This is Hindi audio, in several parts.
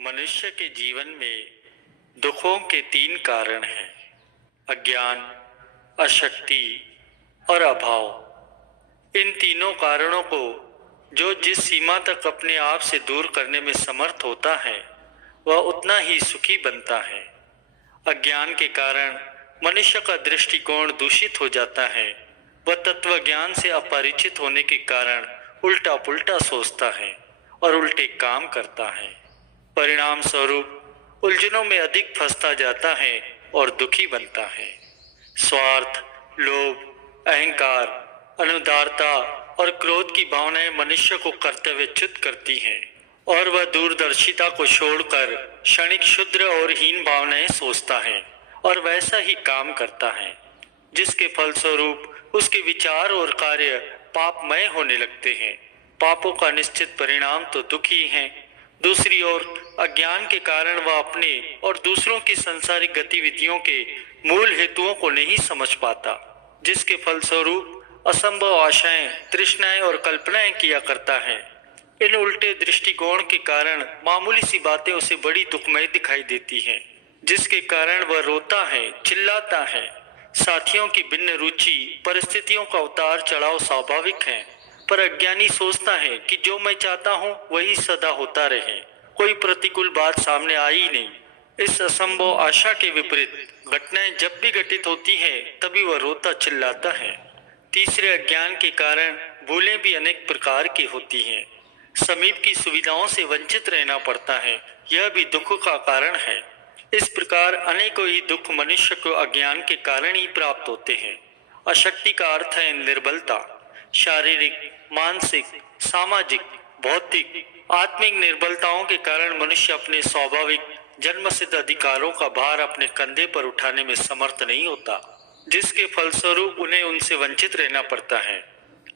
मनुष्य के जीवन में दुखों के तीन कारण हैं: अज्ञान, अशक्ति और अभाव। इन तीनों कारणों को जो जिस सीमा तक अपने आप से दूर करने में समर्थ होता है वह उतना ही सुखी बनता है। अज्ञान के कारण मनुष्य का दृष्टिकोण दूषित हो जाता है। वह तत्व ज्ञान से अपरिचित होने के कारण उल्टा पुल्टा सोचता है और उल्टे काम करता है। परिणाम स्वरूप उलझनों में अधिक फंसता जाता है और दुखी बनता है। स्वार्थ, लोभ, अहंकार, अनुदारता और क्रोध की भावनाएं मनुष्य को कर्तव्यच्युत करती हैं और वह दूरदर्शिता को छोड़कर क्षणिक क्षुद्र और हीन भावनाएं सोचता है और वैसा ही काम करता है, जिसके फलस्वरूप उसके विचार और कार्य पापमय होने लगते हैं। पापों का निश्चित परिणाम तो दुख ही है। दूसरी ओर अज्ञान के कारण वह अपने और दूसरों की सांसारिक गतिविधियों के मूल हेतुओं को नहीं समझ पाता, जिसके फलस्वरूप असंभव आशाएं, तृष्णाएं और कल्पनाएं किया करता है। इन उल्टे दृष्टिकोण के कारण मामूली सी बातें उसे बड़ी दुखमय दिखाई देती हैं, जिसके कारण वह रोता है, चिल्लाता है। साथियों की भिन्न रुचि, परिस्थितियों का उतार चढ़ाव स्वाभाविक है, पर अज्ञानी सोचता है कि जो मैं चाहता हूँ वही सदा होता रहे, कोई प्रतिकूल बात सामने आई नहीं। इस असंभव आशा के विपरीत घटनाएं जब भी घटित होती हैं तभी वह रोता चिल्लाता है। तीसरे अज्ञान के कारण भूलें भी अनेक प्रकार की होती हैं। समीप की सुविधाओं से वंचित रहना पड़ता है, यह भी दुख का कारण है। इस प्रकार अनेकों ही दुख मनुष्य को अज्ञान के कारण ही प्राप्त होते हैं। अशक्ति का अर्थ है निर्बलता। शारीरिक, मानसिक, सामाजिक, भौतिक, आत्मिक निर्बलताओं के कारण मनुष्य अपने स्वाभाविक जन्मसिद्ध अधिकारों का भार अपने कंधे पर उठाने में समर्थ नहीं होता, जिसके फलस्वरूप उन्हें उनसे वंचित रहना पड़ता है।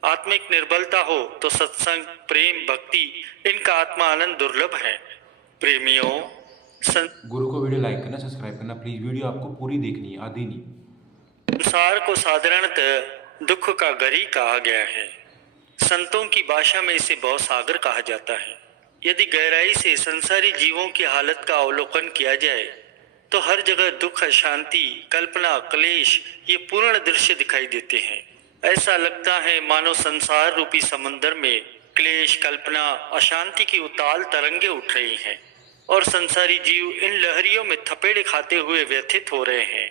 आत्मिक निर्बलता हो तो सत्संग, प्रेम, भक्ति, इनका आत्मा आनंद दुर्लभ है। प्रेमियों, गुरु को वीडियो लाइक करना, सब्सक्राइब करना प्लीज। वीडियो आपको पूरी देखनी है, आधी नहीं। संसार को साधारणतः दुख का गरी कहा गया है। संतों की भाषा में इसे भवसागर कहा जाता है। यदि गहराई से संसारी जीवों की हालत का अवलोकन किया जाए तो हर जगह दुख, अशांति, कल्पना, क्लेश ये पूर्ण दृश्य दिखाई देते हैं। ऐसा लगता है मानो संसार रूपी समुद्र में क्लेश, कल्पना, अशांति की उताल तरंगे उठ रही हैं और संसारी जीव इन लहरियों में थपेड़े खाते हुए व्यथित हो रहे हैं।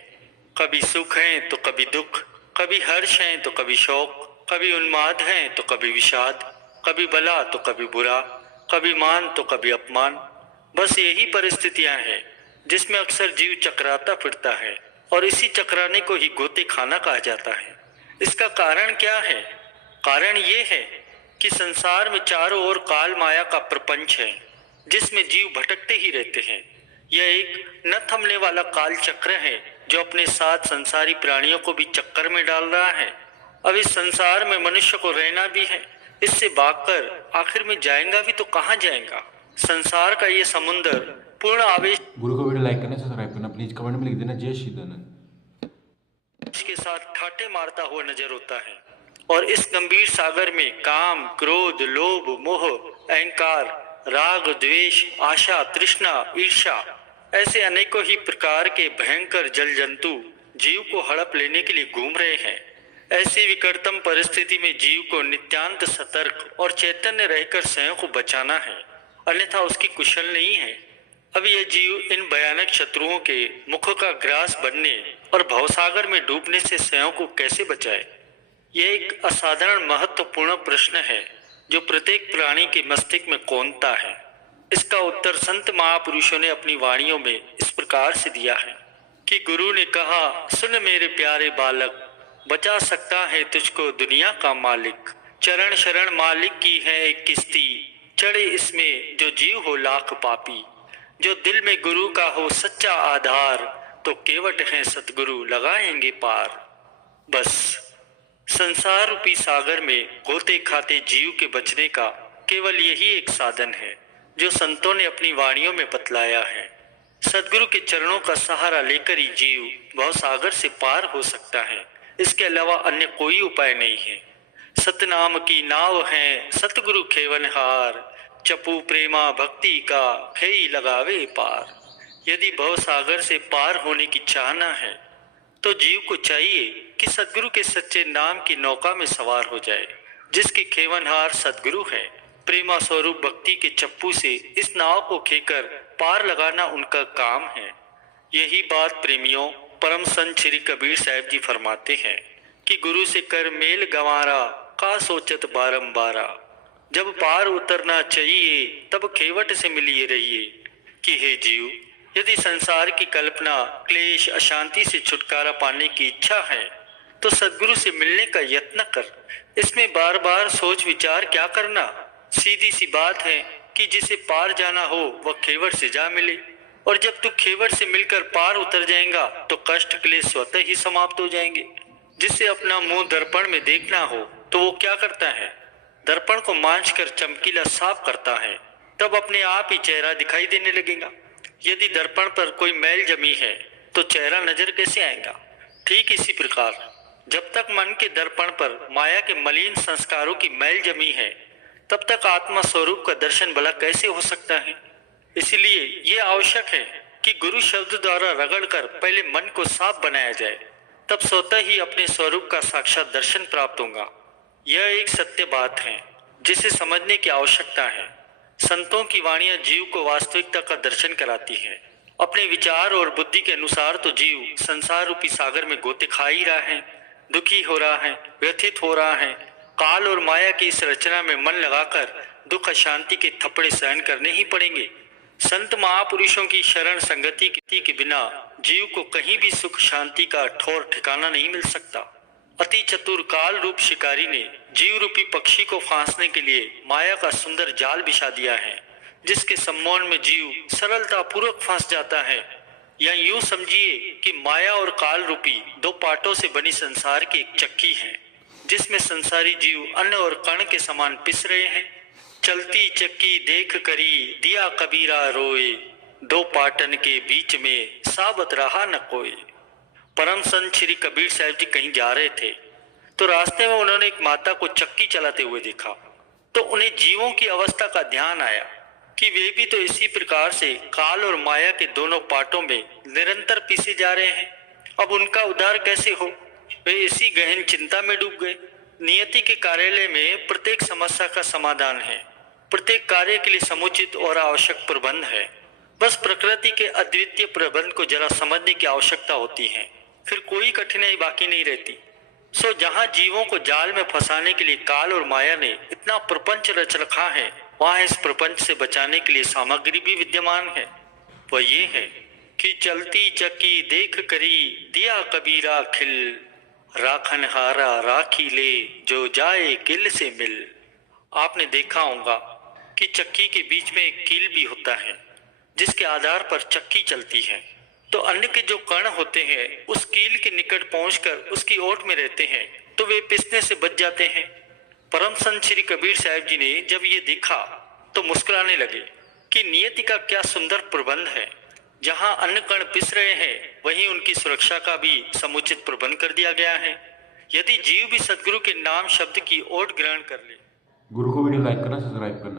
कभी सुख है तो कभी दुख, कभी हर्ष है तो कभी शोक, कभी उन्माद है तो कभी विषाद, कभी भला तो कभी बुरा, कभी मान तो कभी अपमान। बस यही परिस्थितियां हैं जिसमें अक्सर जीव चकराता फिरता है और इसी चकराने को ही गोते खाना कहा जाता है। इसका कारण क्या है? कारण ये है कि संसार में चारों ओर काल माया का प्रपंच है, जिसमें जीव भटकते ही रहते हैं। यह एक न थमने वाला काल चक्र है जो अपने साथ संसारी प्राणियों को भी चक्कर में डाल रहा है। अब इस संसार में मनुष्य को रहना भी है, इससे भागकर आखिर में जाएगा भी तो कहाँ जाएगा? संसार का ये समुद्र पूर्ण आवेश गुरु को वीडियो लाइक करना, सब्सक्राइब करना प्लीज। कमेंट में लिख देना जय श्री धनन। के साथ ठाटे मारता हुआ नजर होता है और इस गंभीर सागर में काम, क्रोध, लोभ, मोह, अहंकार, राग, द्वेष, आशा, तृष्णा, ईर्ष्या ऐसे अनेकों ही प्रकार के भयंकर जल जंतु जीव को हड़प लेने के लिए घूम रहे हैं। ऐसी विकटतम परिस्थिति में जीव को नित्यांत सतर्क और चैतन्य रहकर स्वयं को बचाना है, अन्यथा उसकी कुशल नहीं है। अब यह जीव इन भयानक शत्रुओं के मुख का ग्रास बनने और भवसागर में डूबने से स्वयं को कैसे बचाए? यह एक असाधारण महत्वपूर्ण प्रश्न है जो प्रत्येक प्राणी के मस्तिष्क में कौंधता है। इसका उत्तर संत महापुरुषों ने अपनी वाणियों में इस प्रकार से दिया है कि गुरु ने कहा, सुन मेरे प्यारे बालक, बचा सकता है तुझको दुनिया का मालिक। चरण शरण मालिक की है एक किश्ती, चढ़े इसमें जो जीव हो लाख पापी। जो दिल में गुरु का हो सच्चा आधार, तो केवट है सतगुरु लगाएंगे पार। बस संसार रूपी सागर में गोते खाते जीव के बचने का केवल यही एक साधन है जो संतों ने अपनी वाणियों में बतलाया है। सदगुरु के चरणों का सहारा लेकर ही जीव भवसागर से पार हो सकता है, इसके अलावा अन्य कोई उपाय नहीं है। सतनाम की नाव है सतगुरु खेवनहार, चपू प्रेमा भक्ति का है लगावे पार। यदि भव सागर से पार होने की चाहना है तो जीव को चाहिए कि सदगुरु के सच्चे नाम की नौका में सवार हो जाए, जिसके खेवनहार सदगुरु है। प्रेमा स्वरूप भक्ति के चप्पू से इस नाव को खेकर पार लगाना उनका काम है। यही बात प्रेमियों परम संत श्री कबीर साहब जी फरमाते हैं कि गुरु से कर मेल गंवारा का सोचत बारंबारा। जब पार उतरना चाहिए तब खेवट से मिलिए रहिए कि हे जीव, यदि संसार की कल्पना क्लेश अशांति से छुटकारा पाने की इच्छा है तो सदगुरु से मिलने का यत्न कर। इसमें बार बार सोच विचार क्या करना। सीधी सी बात है कि जिसे पार जाना हो वह खेवट से जा मिले, और जब तू खेवट से मिलकर पार उतर जाएगा तो कष्ट क्लेश स्वतः ही समाप्त हो जाएंगे। जिसे अपना मुंह दर्पण में देखना हो तो वो क्या करता है, दर्पण को मांझ कर चमकीला साफ करता है, तब अपने आप ही चेहरा दिखाई देने लगेगा। यदि दर्पण पर कोई मैल जमी है तो चेहरा नजर कैसे आएगा। ठीक इसी प्रकार जब तक मन के दर्पण पर माया के मलिन संस्कारों की मैल जमी है तब तक आत्मा स्वरूप का दर्शन भला कैसे हो सकता है। इसलिए ये आवश्यक है कि गुरु शब्द द्वारा रगड़कर पहले मन को साफ बनाया जाए, तब स्वतः ही अपने स्वरूप का साक्षात दर्शन प्राप्त होगा। यह एक सत्य बात है जिसे समझने की आवश्यकता है। संतों की वाणियां जीव को वास्तविकता का दर्शन कराती है। अपने विचार और बुद्धि के अनुसार तो जीव संसार रूपी सागर में गोते खा ही रहा है, दुखी हो रहा है, व्यथित हो रहा है। काल और माया की इस रचना में मन लगाकर दुख अशांति के थप्पड़े सहन करने ही पड़ेंगे। संत महापुरुषों की शरण संगति के बिना जीव को कहीं भी सुख शांति का ठौर ठिकाना नहीं मिल सकता। अति चतुर काल रूप शिकारी ने जीव रूपी पक्षी को फांसने के लिए माया का सुंदर जाल बिछा दिया है, जिसके सम्मोहन में जीव सरलता पूर्वक फंस जाता है। या यूं समझिए कि माया और काल रूपी दो पाटों से बनी संसार की एक चक्की है, जिसमें संसारी जीव अन्न और कण के समान पिस रहे हैं। चलती चक्की देख करी दिया कबीरा रोए, दो पाटन के बीच में साबत रहा न कोई। परम संत श्री कबीर साहब जी कहीं जा रहे थे तो रास्ते में उन्होंने एक माता को चक्की चलाते हुए देखा, तो उन्हें जीवों की अवस्था का ध्यान आया कि वे भी तो इसी प्रकार से काल और माया के दोनों पाटों में निरंतर पिसे जा रहे हैं। अब उनका उद्धार कैसे हो। वे इसी गहन चिंता में डूब गए। नियति के कार्यालय में प्रत्येक समस्या का समाधान है, प्रत्येक कार्य के लिए समुचित और आवश्यक प्रबंध है। बस प्रकृति के अद्वितीय प्रबंध को जरा समझने की आवश्यकता होती है, फिर कोई कठिनाई बाकी नहीं रहती। सो जहां जीवों को जाल में फंसाने के लिए काल और माया ने इतना प्रपंच रच रखा है, वहां इस प्रपंच से बचाने के लिए सामग्री भी विद्यमान है। वह ये है कि चलती चक्की देख करी दिया कबीरा खिल, राखन हारा राखी ले जो जाए किल से मिल। आपने देखा होगा कि चक्की के बीच में एक कील भी होता है, जिसके आधार पर चक्की चलती है। तो अन्न के जो कण होते हैं उस कील के निकट पहुंचकर उसकी ओट में रहते हैं तो वे पिसने से बच जाते हैं। परम संत श्री कबीर साहब जी ने जब ये देखा तो मुस्कुराने लगे कि नियति का क्या सुंदर प्रबंध है। जहां अन्न कण पिस रहे हैं वहीं उनकी सुरक्षा का भी समुचित प्रबंध कर दिया गया है। यदि जीव भी सदगुरु के नाम शब्द की ओट ग्रहण कर ले। गुरु को वीडियो लाइक करना, सब्सक्राइब करना।